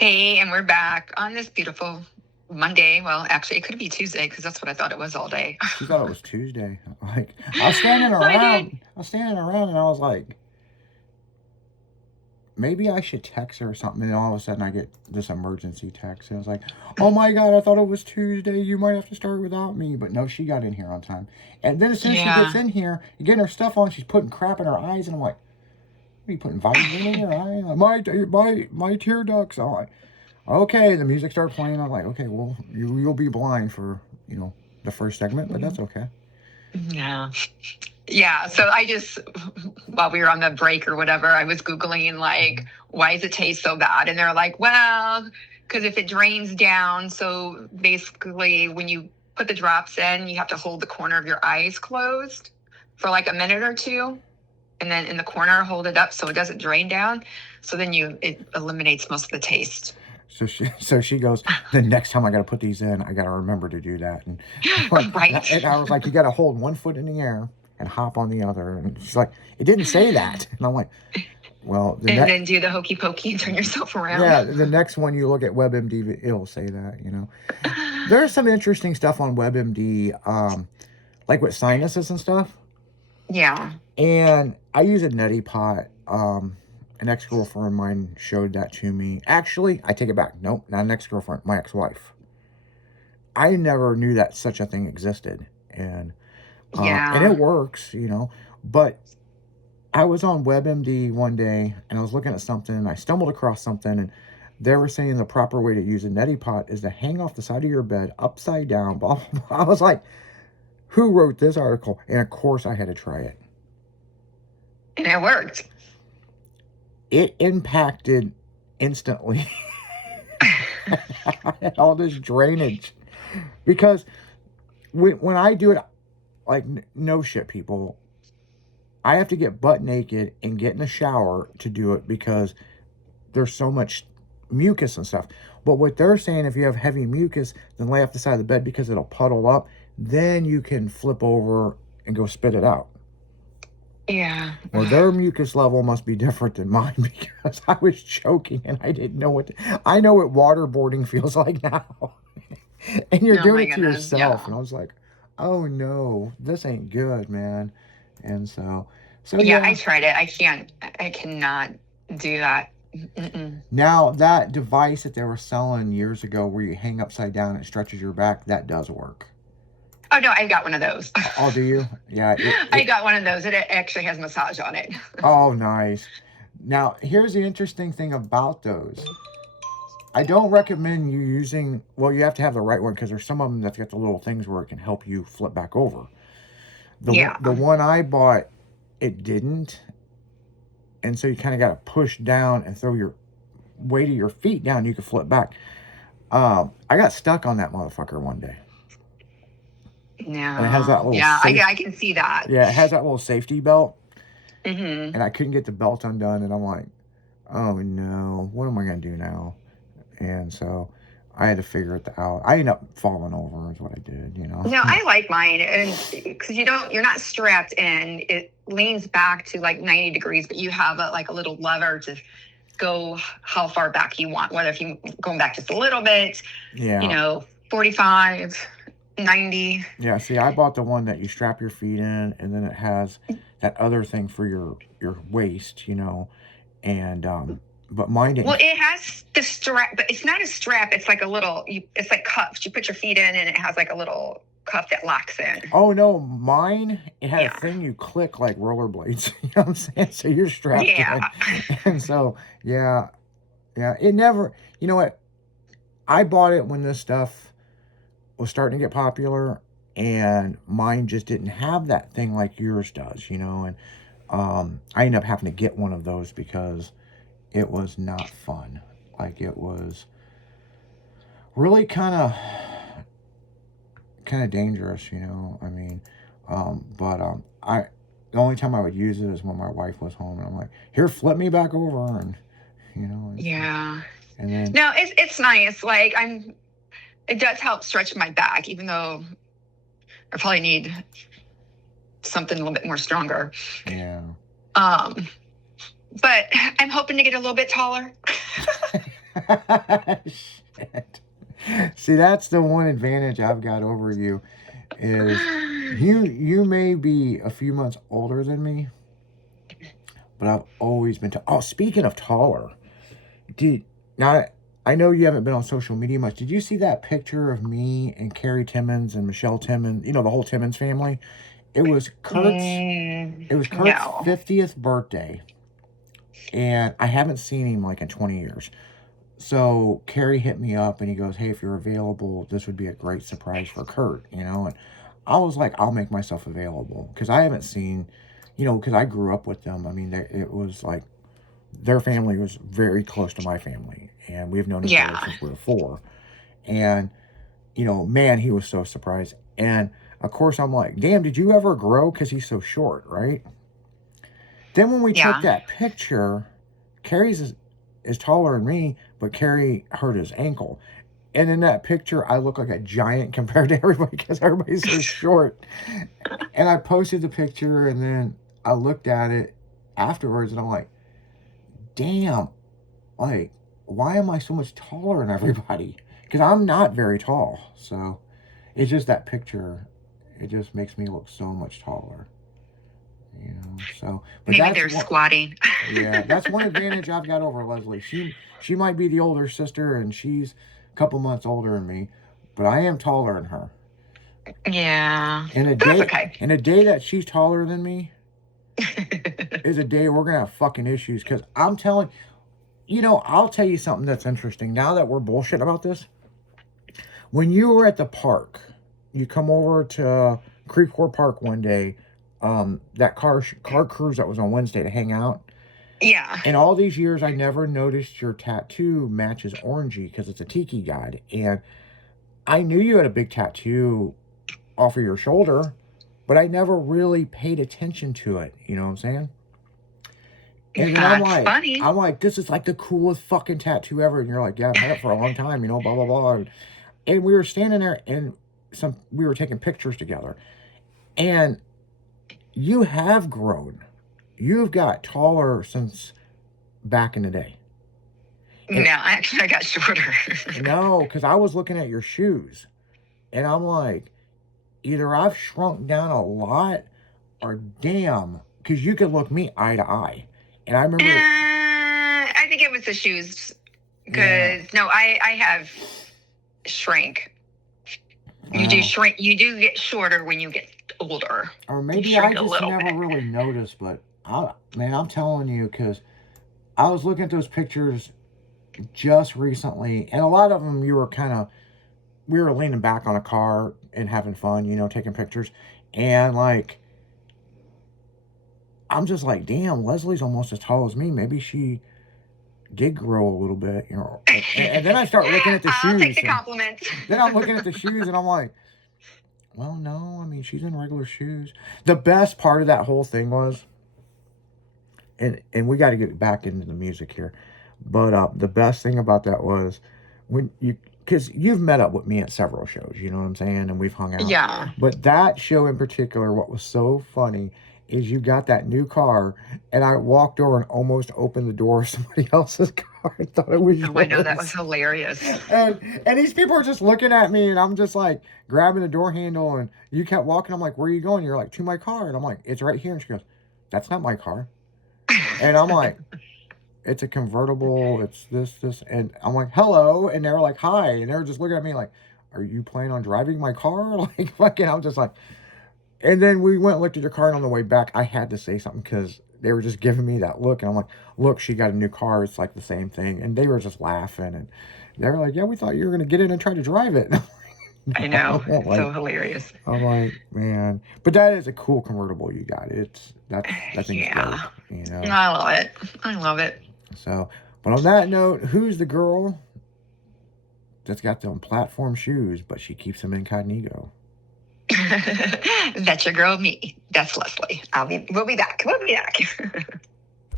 Hey, and we're back on this beautiful Monday. Well, actually, it could be Tuesday because that's what I thought it was all day. She thought it was Tuesday. Like, I was standing I did. around. I was standing around, and I was like, maybe I should text her or something. And all of a sudden, I get this emergency text, and I was like, oh my god, I thought it was Tuesday. You might have to start without me. But no, she got in here on time. And then as soon as she gets Yeah. in here, getting her stuff on, she's putting crap in her eyes, and I'm like, what are you putting vitamin in your eye? Like, my tear ducts. I'm like, okay. The music started playing. I'm like, okay, well, you'll be blind for the first segment, but that's okay. Yeah. Yeah. So I just, while we were on the break or whatever, I was Googling, like, why does it taste so bad? And they're like, well, because if it drains down, so basically when you put the drops in, you have to hold the corner of your eyes closed for like a minute or two. And then in the corner, hold it up so it doesn't drain down. So then it eliminates most of the taste. So she goes, the next time I got to put these in, I got to remember to do that. And like, Right. and I was like, you got to hold one foot in the air and hop on the other. And she's like, it didn't say that. And I'm like, well, And then do the hokey pokey and turn yourself around. yeah, the next one you look at WebMD, it'll say that. There's some interesting stuff on WebMD, like with sinuses and stuff. Yeah. And I use a neti pot. An ex-girlfriend of mine showed that to me. Actually, I take it back. Nope, not an ex-girlfriend, my ex-wife. I never knew that such a thing existed. And Yeah. it works. But I was on WebMD one day and I was looking at something and I stumbled across something and they were saying the proper way to use a neti pot is to hang off the side of your bed upside down, blah, blah, blah. I was like, who wrote this article? And of course I had to try it. And it worked. It impacted instantly all this drainage. Because when I do it, like, no shit, people, I have to get butt naked and get in the shower to do it because there's so much mucus and stuff. But what they're saying, if you have heavy mucus, then lay off the side of the bed because it'll puddle up. Then you can flip over and go spit it out. Yeah. Well, their mucus level must be different than mine because I was choking and I didn't know I know what waterboarding feels like now. And you're Oh doing my it to goodness. yourself. And Yeah. I was like, oh no, this ain't good, man. And so Yeah, I yeah. tried it. I cannot do that. Mm-mm. Now that device that they were selling years ago where you hang upside down and it stretches your back, that does work. Oh no, I got one of those. Oh, do you? Yeah. I got one of those. It actually has massage on it. Oh, nice. Now, here's the interesting thing about those. I don't recommend you using, well, you have to have the right one because there's some of them that's got the little things where it can help you flip back over. Yeah. The one I bought, it didn't. And so you kind of got to push down and throw your weight of your feet down. You can flip back. I got stuck on that motherfucker one day. No. And it has that little Yeah, I can see that. Yeah, it has that little safety belt. Mm-hmm. And I couldn't get the belt undone. And I'm like, oh no, what am I going to do now? And so I had to figure it out. I ended up falling over is what I did. No, I like mine, and because you're not strapped in. It leans back to like 90 degrees, but you have a little lever to go how far back you want. Whether if you going back just a little bit, Yeah. 45, 90. Yeah, see, I bought the one that you strap your feet in, and then it has that other thing for your waist, and but mine Well, didn't. it has the strap, but it's not a strap. It's like a little. It's like cuffs. You put your feet in, and it has like a little cuff that locks in. Oh no, mine it had Yeah. a thing you click like rollerblades. You know what I'm saying? So you're strapped Yeah. in, and so yeah, it never. You know what? I bought it when this stuff was starting to get popular, and mine just didn't have that thing like yours does. And I ended up having to get one of those because it was not fun. Like, it was really kind of dangerous. I mean, but I the only time I would use it is when my wife was home, and I'm like, here, flip me back over, and Yeah. and then No, it's nice. Like it does help stretch my back, even though I probably need something a little bit more stronger. yeah. But I'm hoping to get a little bit taller. Shit. See, that's the one advantage I've got over you is you may be a few months older than me, but I've always been oh, speaking of taller, did now I know you haven't been on social media much. Did you see that picture of me and Carrie Timmons and Michelle Timmons? You know, the whole Timmons family. It was Kurt's. It was Kurt's No. 50th birthday, and I haven't seen him like in 20 years. So Carrie hit me up and he goes, "Hey, if you're available, this would be a great surprise for Kurt," you know. And I was like, "I'll make myself available," because I haven't seen, you know, because I grew up with them. I mean, it was like their family was very close to my family, and we've known each other Yeah. since we were 4. And you know, man, he was so surprised. And of course, I'm like, "Damn, did you ever grow?" Because he's so short, right? Then when we took Yeah. that picture, Carrie's is taller than me, but Carrie hurt his ankle. And in that picture, I look like a giant compared to everybody because everybody's so short. And I posted the picture and then I looked at it afterwards and I'm like, damn, like, why am I so much taller than everybody? Because I'm not very tall. So it's just that picture, it just makes me look so much taller. You know, so but Maybe that's they're what, squatting. yeah, that's one advantage I've got over Leslie. She might be the older sister and she's a couple months older than me, but I am taller than her. Yeah. And a That's day okay. and a day that she's taller than me is a day we're gonna have fucking issues. Cause I'm telling you know, I'll tell you something that's interesting. Now that we're bullshitting about this, when you were at the park, you come over to Creekport Park one day, that car cruise that was on Wednesday to hang out. Yeah. In all these years, I never noticed your tattoo matches orangey because it's a tiki god. And I knew you had a big tattoo off of your shoulder, but I never really paid attention to it. You know what I'm saying? And then That's funny. I'm like, this is like the coolest fucking tattoo ever. And you're like, yeah, I've had it for a long time, you know, blah, blah, blah. And we were standing there and we were taking pictures together. And you have grown. You've got taller since back in the day. No, actually, I got shorter. No, because I was looking at your shoes. And I'm like, either I've shrunk down a lot or damn, because you could look me eye to eye. And I remember. I think it was the shoes. Because, no, I have shrank. You do shrink. You do get shorter when you get older. Or maybe I just never really noticed, but man, I'm telling you, because I was looking at those pictures just recently, and a lot of them we were leaning back on a car and having fun, you know, taking pictures, and like, I'm just like, damn, Leslie's almost as tall as me. Maybe she did grow a little bit, you know. And then I start looking at the shoes. I'll take the compliments. Then I'm looking at the shoes, and I'm like, well, no, I mean, she's in regular shoes. The best part of that whole thing was, and we got to get back into the music here, but the best thing about that was when because you've met up with me at several shows, you know what I'm saying, and we've hung out. Yeah. But that show in particular, what was so funny is you got that new car, and I walked over and almost opened the door of somebody else's car. I thought it was yours. Oh, I know, that was hilarious. And these people are just looking at me, and I'm just like grabbing the door handle, and you kept walking. I'm like, where are you going? You're like, to my car. And I'm like, it's right here. And she goes, that's not my car. And I'm like, it's a convertible. It's this. And I'm like, hello. And they're like, hi. And they're just looking at me like, are you planning on driving my car? Like, fucking, I'm just like, and then we went and looked at your car, and on the way back, I had to say something because they were just giving me that look. And I'm like, look, she got a new car. It's like the same thing. And they were just laughing. And they were like, yeah, we thought you were going to get in and try to drive it. I know. It's so hilarious. I'm like, man. But that is a cool convertible you got. That's Yeah. dope, you know. I love it. I love it. So, but on that note, who's the girl that's got them platform shoes, but she keeps them incognito? That's your girl, me. That's Leslie. We'll be back.